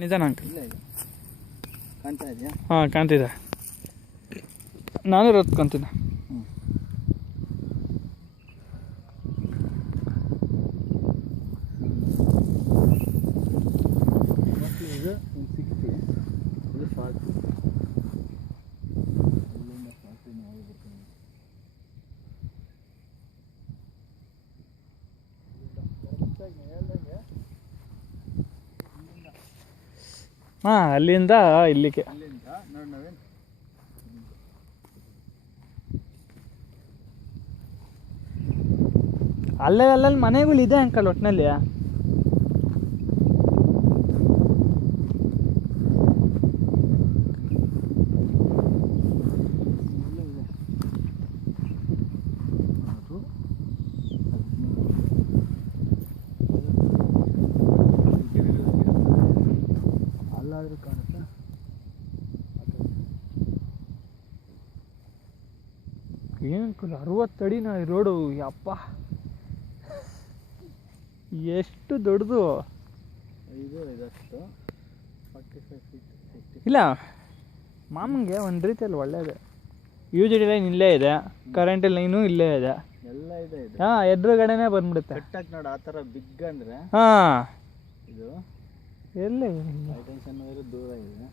ನಿಜಾನ ಅಂಕಲ್? ಇಲ್ಲ ಈಗ ಕಾಣ್ತಾ ಇದೆಯಾ? ಹಾಂ ಕಾಣ್ತಿದೆ. ನಾನು ಹೊತ್ಕೊಂತೀನಿ. ಈಗ 160 ಇದು 40 ಅಲ್ಲಿಂದ 40 ನಾವು ಬರ್ತೀವಿ. ಹಾಂ ಅಲ್ಲಿಂದ ಇಲ್ಲಿಗೆ. ಅಲ್ಲಿಂದ ನೋಡಿ ನಾವೇನು ಅಲ್ಲಲ್ಲಿ ಮನೆಗಳಿದೆ ಅಂಕಲ್ ಒಟ್ಟಿನಲ್ಲಿ. ಅಲ್ಲಾದರೂ ಕಾಣುತ್ತಾ? ಏನು ಅಂಕಲ್ 60 ಅಡಿನ ಈ ರೋಡು? ಯಪ್ಪ ಎಷ್ಟು ದೊಡ್ಡದು. ಇದಷ್ಟು 45 ಫೀಟ್. ಇಲ್ಲ ಮಾಮಂಗೆ ಒಂದು ರೀತಿಯಲ್ಲಿ ಒಳ್ಳೇದೆ. ಯೂಜಡಿ ಲೈನ್ ಇಲ್ಲೇ ಇದೆ, ಕರೆಂಟ್ ಲೈನು ಇಲ್ಲೇ ಇದೆ, ಎಲ್ಲ ಇದೆ. ಇದು ಹಾಂ ಎದುರುಗಡೆನೇ ಬಂದ್ಬಿಡುತ್ತೆ. ಕಟ್ಟಾಗಿ ನೋಡಿ ಆ ಥರ ಬಿಗ್ ಅಂದರೆ ಹಾಂ ಇದು ಎಲ್ಲೇ ಹೈ ಟೆನ್ಷನ್ ವೈರು ದೂರ ಇದೆ.